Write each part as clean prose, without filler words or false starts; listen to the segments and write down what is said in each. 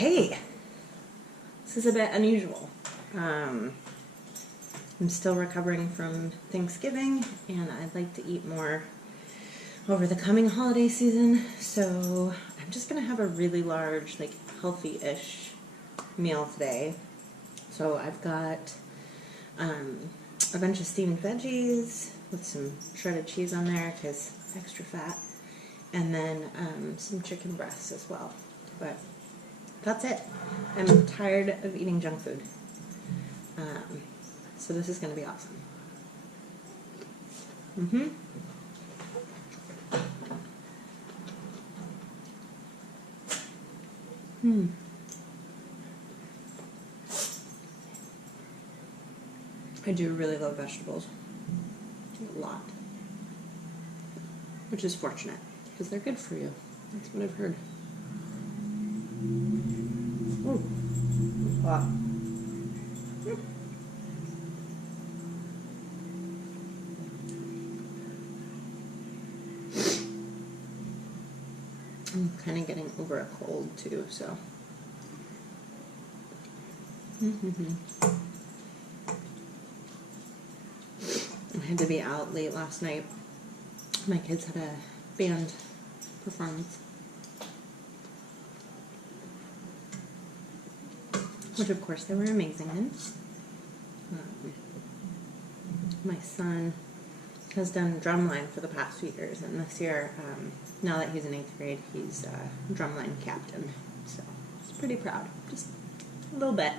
Okay, this is a bit unusual. I'm still recovering from Thanksgiving, and I'd like to eat more over the coming holiday season, so I'm just gonna have a really large, like, healthy-ish meal today. So I've got a bunch of steamed veggies with some shredded cheese on there because extra fat, and then some chicken breasts as well. But that's it. I'm tired of eating junk food. So this is going to be awesome. I do really love vegetables. A lot. Which is fortunate, because they're good for you. That's what I've heard. Ooh. Hot. I'm kind of getting over a cold too, so. I had to be out late last night. My kids had a band performance, which of course they were amazing in. My son has done drumline for the past few years, and this year, now that he's in 8th grade, he's drumline captain, so he's pretty proud, just a little bit.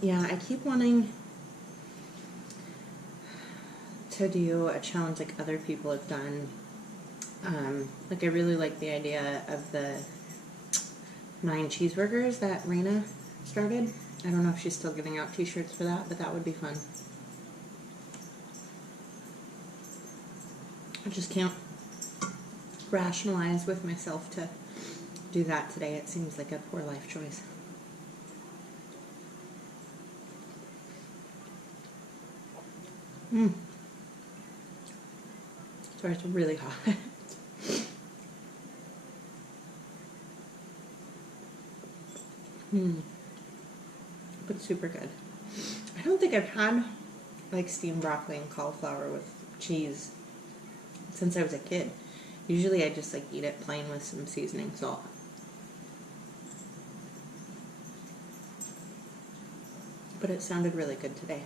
Yeah, I keep wanting to do a challenge like other people have done. Like, I really like the idea of the 9 cheeseburgers that Raina started. I don't know if she's still giving out t-shirts for that, but that would be fun. I just can't rationalize with myself to do that today. It seems like a poor life choice. Sorry, it's really hot. But super good. I don't think I've had like steamed broccoli and cauliflower with cheese since I was a kid. Usually I just like eat it plain with some seasoning salt. But it sounded really good today.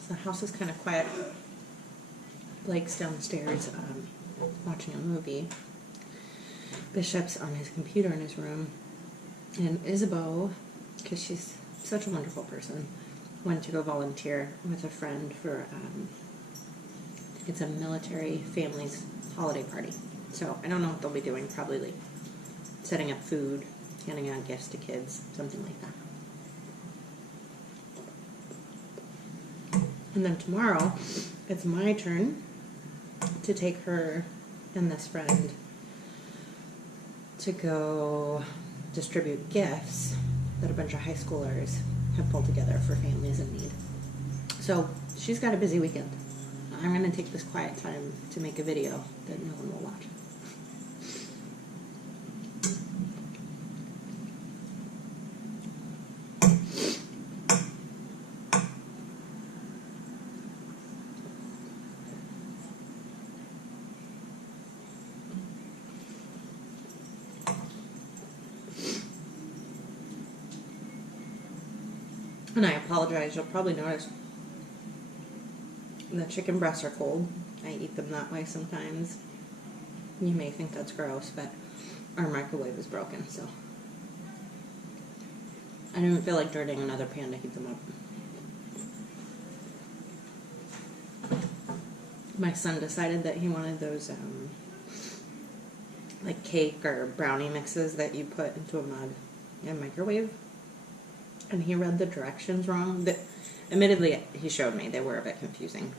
So the house is kind of quiet. Blake's downstairs watching a movie. Bishop's on his computer in his room. And Isabeau, because she's such a wonderful person, went to go volunteer with a friend for, it's a military family's holiday party. So I don't know what they'll be doing, probably like setting up food, handing out gifts to kids, something like that. And then tomorrow, it's my turn to take her and this friend to go distribute gifts that a bunch of high schoolers have pulled together for families in need. So she's got a busy weekend. I'm going to take this quiet time to make a video that no one will watch. And I apologize, you'll probably notice the chicken breasts are cold. I eat them that way sometimes. You may think that's gross, but our microwave is broken, so I didn't feel like dirtying another pan to heat them up. My son decided that he wanted those like cake or brownie mixes that you put into a mug and microwave. And he read the directions wrong. Admittedly, he showed me they were a bit confusing.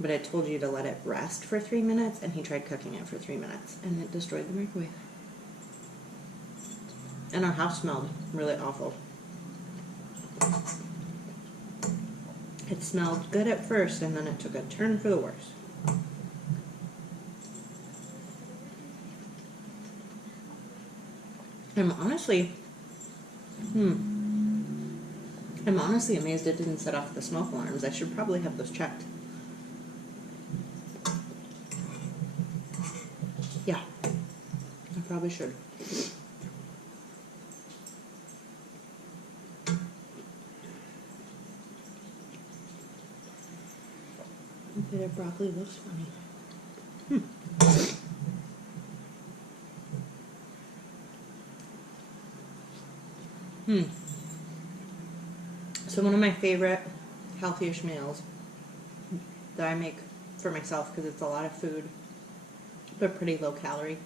but it told you to let it rest for 3 minutes, and he tried cooking it for 3 minutes, and it destroyed the microwave. And our house smelled really awful. It smelled good at first, and then it took a turn for the worse. I'm honestly amazed it didn't set off the smoke alarms. I should probably have those checked. Yeah, I probably should. A bit of broccoli looks funny. So one of my favorite healthy-ish meals that I make for myself, because it's a lot of food but pretty low calorie,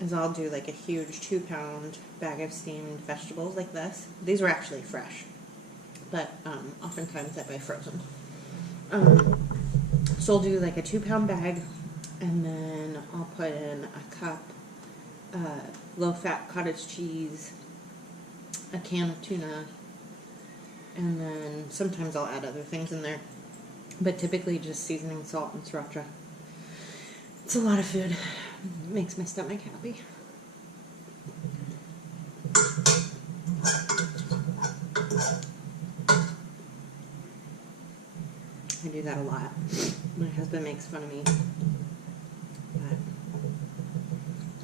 is I'll do like a huge 2-pound bag of steamed vegetables like this. These were actually fresh, but oftentimes I buy frozen. So I'll do like a 2-pound bag, and then I'll put in a cup low-fat cottage cheese, a can of tuna, and then sometimes I'll add other things in there, but typically just seasoning, salt, and sriracha. It's a lot of food. It makes my stomach happy. I do that a lot. My husband makes fun of me, but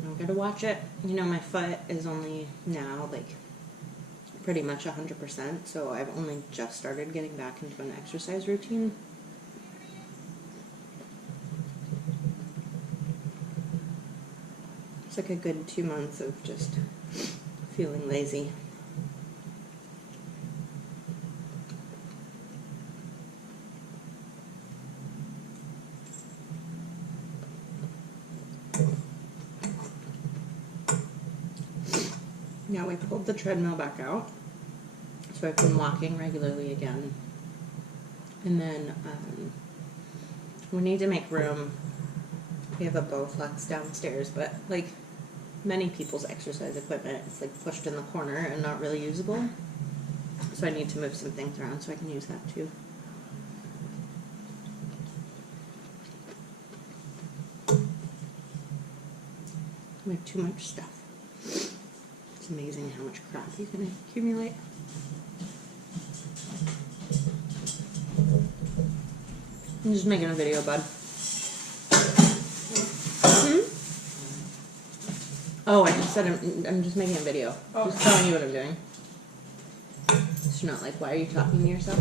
I'm gonna watch it. You know, my foot is only now like pretty much 100%, so I've only just started getting back into an exercise routine. It's like a good 2 months of just feeling lazy. Now we pulled the treadmill back out, so I've been walking regularly again. And then we need to make room. We have a Bowflex downstairs, but like many people's exercise equipment, it's like pushed in the corner and not really usable. So I need to move some things around so I can use that too. We have too much stuff. It's amazing how much crap you can accumulate. I'm just making a video, bud. Oh, I just said I'm just making a video. Okay. Just telling you what I'm doing. It's not like, why are you talking to yourself?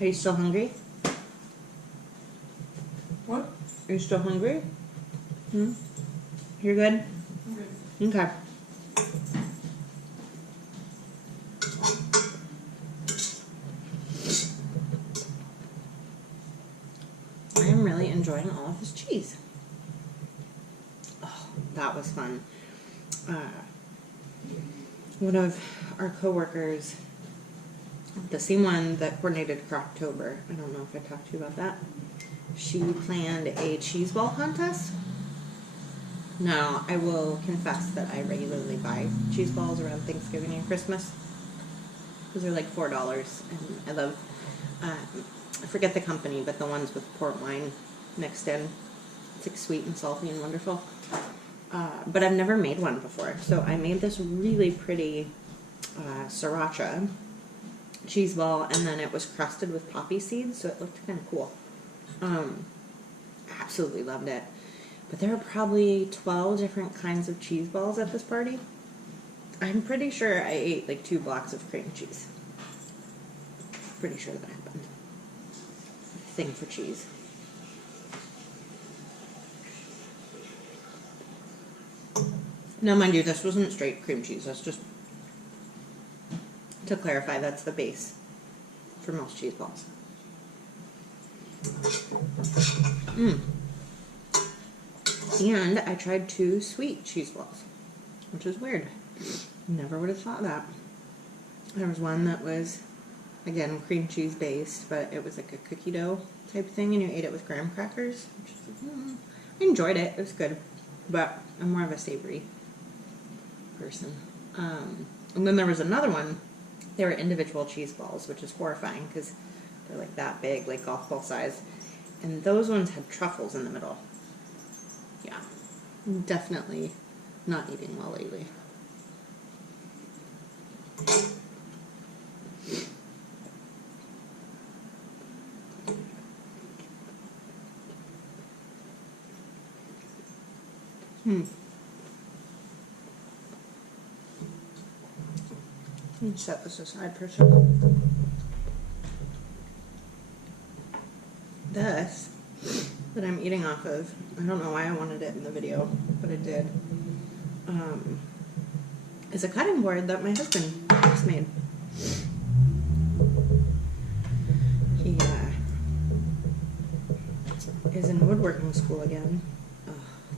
Are you still hungry? What? Are you still hungry? You're good? Okay. I am really enjoying all of this cheese. Oh, that was fun. One of our coworkers, the same one that coordinated for October, I don't know if I talked to you about that, she planned a cheese ball contest. Now, I will confess that I regularly buy cheese balls around Thanksgiving and Christmas. Those are like $4, and I love, I forget the company, but the ones with port wine mixed in. It's like sweet and salty and wonderful. But I've never made one before, so I made this really pretty sriracha cheese ball, and then it was crusted with poppy seeds, so it looked kind of cool. Absolutely loved it. But there are probably 12 different kinds of cheese balls at this party. I'm pretty sure I ate like 2 blocks of cream cheese. Pretty sure that happened. Thing for cheese. Now, mind you, this wasn't straight cream cheese. That's just, to clarify, that's the base for most cheese balls. And I tried 2 sweet cheese balls. which is weird. Never would have thought that. There was one that was, again, cream cheese based, but it was like a cookie dough type thing, and you ate it with graham crackers. Which is, I enjoyed it. It was good, but I'm more of a savory person. And then there was another one. They were individual cheese balls, which is horrifying because they're like that big, like golf ball size. And those ones had truffles in the middle. Yeah, definitely not eating well lately. Let me set this aside for a second. This that I'm eating off of, I don't know why I wanted it in the video, but I did, is a cutting board that my husband just made. He is in woodworking school again. Oh,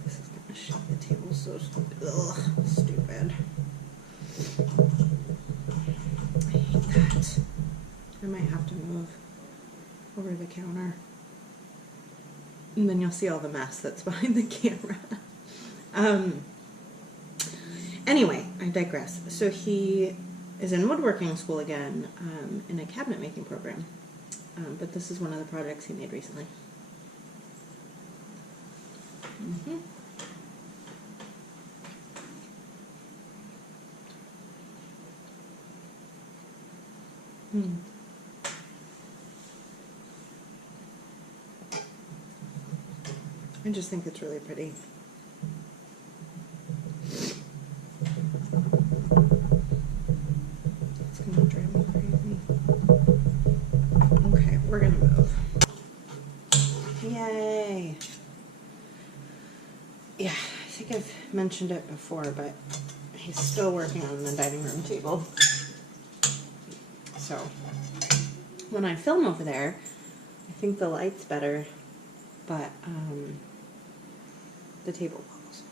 this is gonna shake the table so stupid. Ugh, stupid. I hate that. I might have to move over the counter. And then you'll see all the mess that's behind the camera. Anyway, I digress. So he is in woodworking school again, in a cabinet making program. But this is one of the projects he made recently. I just think it's really pretty. It's gonna drive me crazy. Okay, we're gonna move. Yay! Yeah, I think I've mentioned it before, but he's still working on the dining room table. So when I film over there, I think the light's better, but the table wobbles.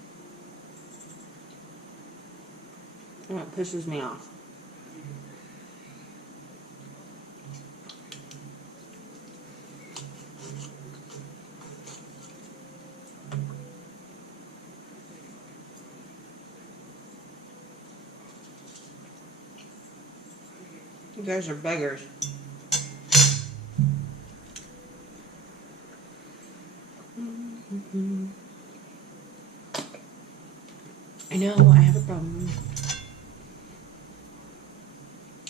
And it pisses me off. You guys are beggars. I know, I have a problem.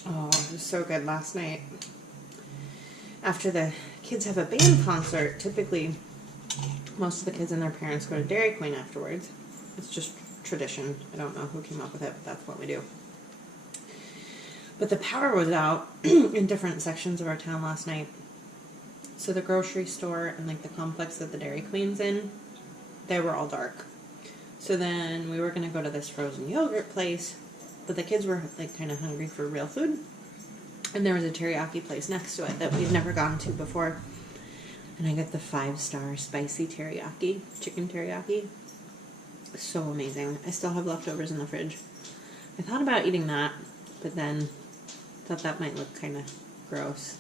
Oh, it was so good last night. After the kids have a band concert, typically most of the kids and their parents go to Dairy Queen afterwards. It's just tradition. I don't know who came up with it, but that's what we do. But the power was out in different sections of our town last night. So the grocery store and like the complex that the Dairy Queen's in, they were all dark. So then we were going to go to this frozen yogurt place, but the kids were like kind of hungry for real food. And there was a teriyaki place next to it that we've never gone to before. And I got the 5-star spicy teriyaki, chicken teriyaki. So amazing. I still have leftovers in the fridge. I thought about eating that, but then thought that might look kind of gross.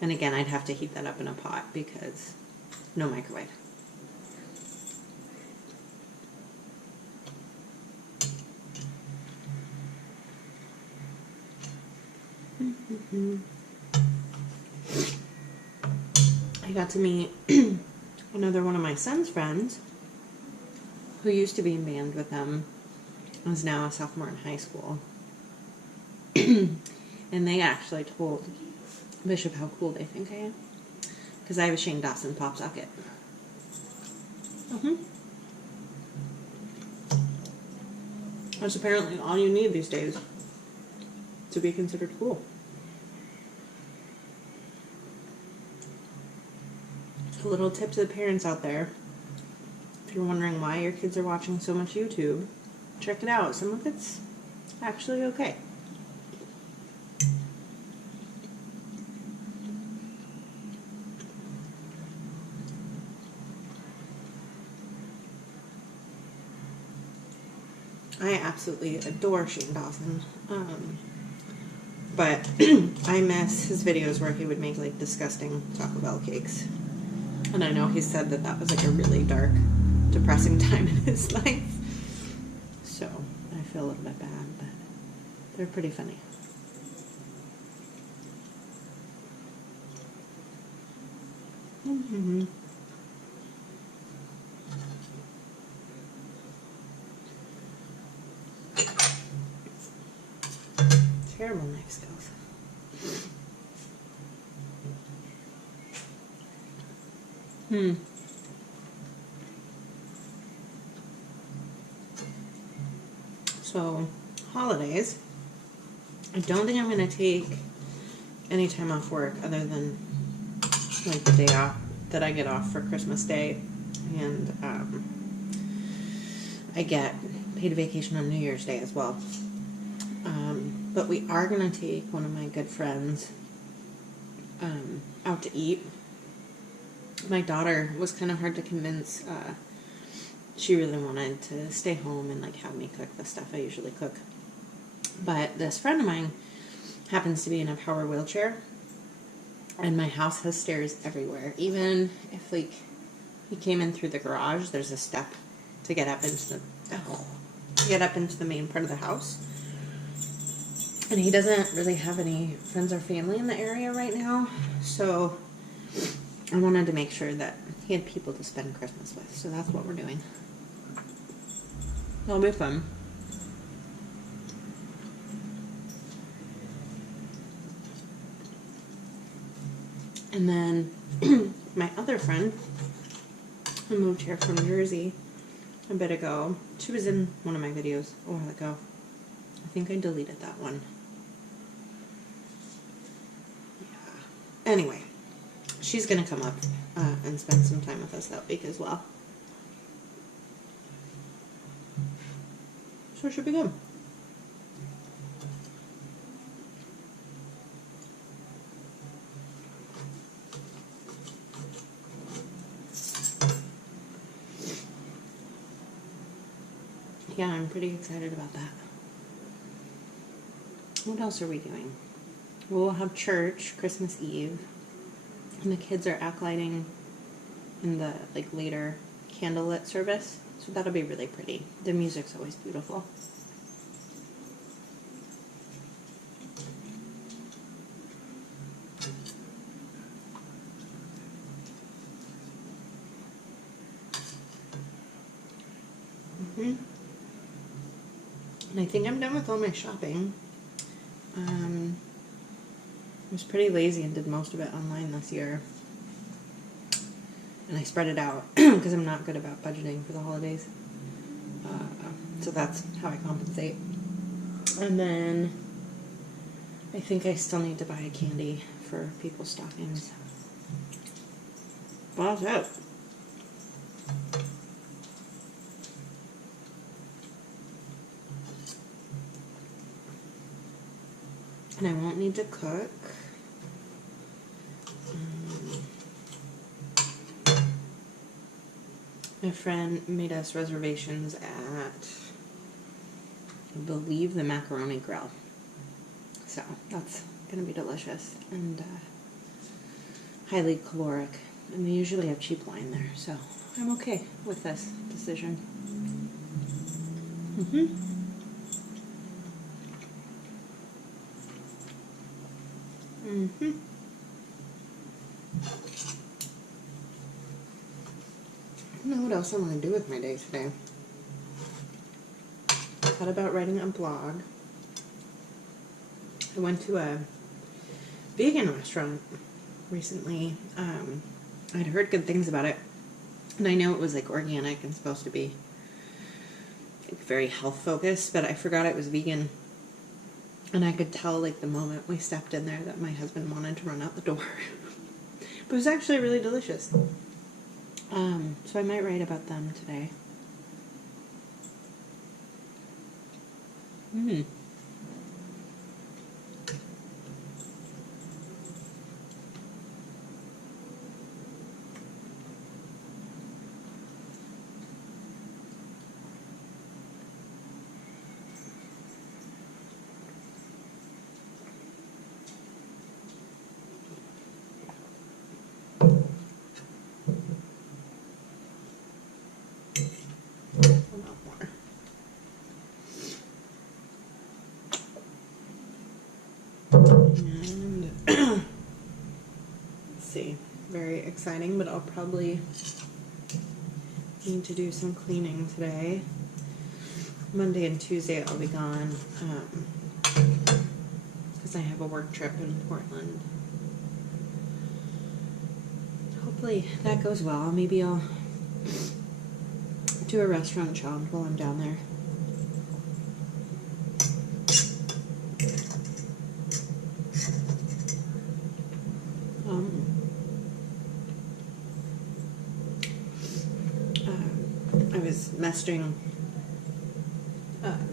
And again, I'd have to heat that up in a pot because no microwave. I got to meet another one of my son's friends who used to be in band with them, is now a sophomore in high school. And they actually told Bishop how cool they think I am. Because I have a Shane Dawson pop socket. That's apparently all you need these days to be considered cool. A little tip to the parents out there. If you're wondering why your kids are watching so much YouTube, check it out. Some of it's actually okay. I absolutely adore Shane Dawson. But I miss his videos where he would make like disgusting Taco Bell cakes. And I know he said that that was like a really dark, depressing time in his life. So I feel a little bit bad, but they're pretty funny. Mm-hmm. Terrible knife skills. So, holidays. I don't think I'm going to take any time off work other than like the day off that I get off for Christmas Day, and I get paid vacation on New Year's Day as well. But we are going to take one of my good friends out to eat. My daughter was kind of hard to convince. She really wanted to stay home and like have me cook the stuff I usually cook. But this friend of mine happens to be in a power wheelchair, and my house has stairs everywhere. Even if like he came in through the garage, there's a step to get up into the main part of the house. And he doesn't really have any friends or family in the area right now, so I wanted to make sure that he had people to spend Christmas with. So that's what we're doing. It'll be fun. And then my other friend, who moved here from Jersey a bit ago, she was in one of my videos a while ago. I think I deleted that one. Yeah. Anyway, she's going to come up and spend some time with us that week as well. So it should be good. Yeah, I'm pretty excited about that. What else are we doing? We'll have church Christmas Eve, and the kids are acolyting in the like later candlelit service, so that'll be really pretty. The music's always beautiful. And I think I'm done with all my shopping. I was pretty lazy and did most of it online this year. And I spread it out because I'm not good about budgeting for the holidays. So that's how I compensate. And then I think I still need to buy a candy for people's stockings. Well, that's it. And I won't need to cook. My friend made us reservations at, I believe, the Macaroni Grill. So that's going to be delicious and highly caloric. And they usually have cheap wine there, so I'm okay with this decision. I don't know what else I want to do with my day today. I thought about writing a blog. I went to a vegan restaurant recently. I'd heard good things about it, and I know it was like organic and supposed to be like very health focused, but I forgot it was vegan. And I could tell like the moment we stepped in there that my husband wanted to run out the door. But it was actually really delicious. So I might write about them today. And let's see, very exciting, but I'll probably need to do some cleaning today. Monday and Tuesday I'll be gone because I have a work trip in Portland. Hopefully that goes well. Maybe I'll do a restaurant challenge while I'm down there. I was messaging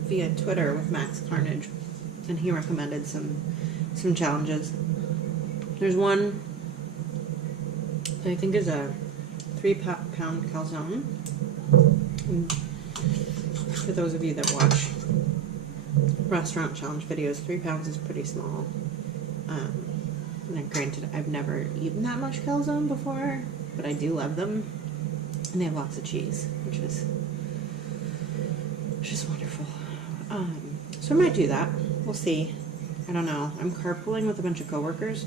via Twitter with Max Carnage, and he recommended some challenges. There's one that I think is a 3-pound calzone. And for those of you that watch restaurant challenge videos, 3 pounds is pretty small. And granted, I've never eaten that much calzone before, but I do love them. And they have lots of cheese, which is wonderful. So I might do that. We'll see. I don't know. I'm carpooling with a bunch of coworkers.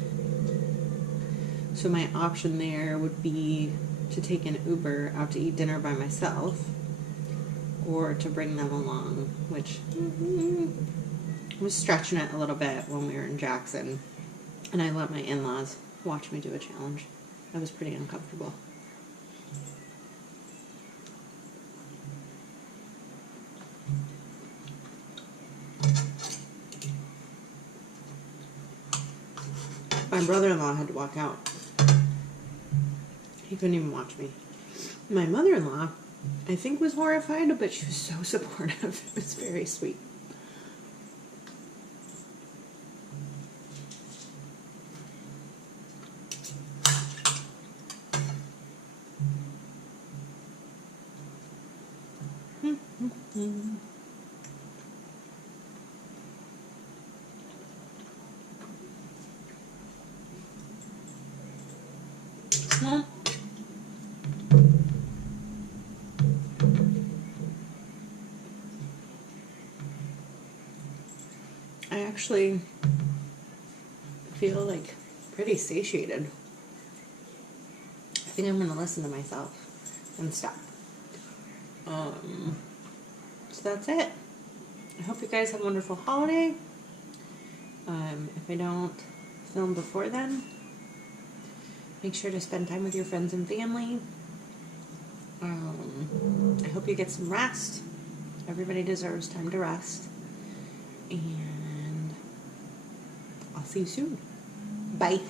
So my option there would be to take an Uber out to eat dinner by myself, or to bring them along, which was stretching it a little bit when we were in Jackson, and I let my in-laws watch me do a challenge. That was pretty uncomfortable. My brother-in-law had to walk out. He couldn't even watch me. My mother-in-law, I think, was horrified, but she was so supportive. It was very sweet. I actually feel like pretty satiated. I think I'm going to listen to myself and stop. So that's it. I hope you guys have a wonderful holiday. If I don't film before then, make sure to spend time with your friends and family. I hope you get some rest. Everybody deserves time to rest. And I'll see you soon. Bye.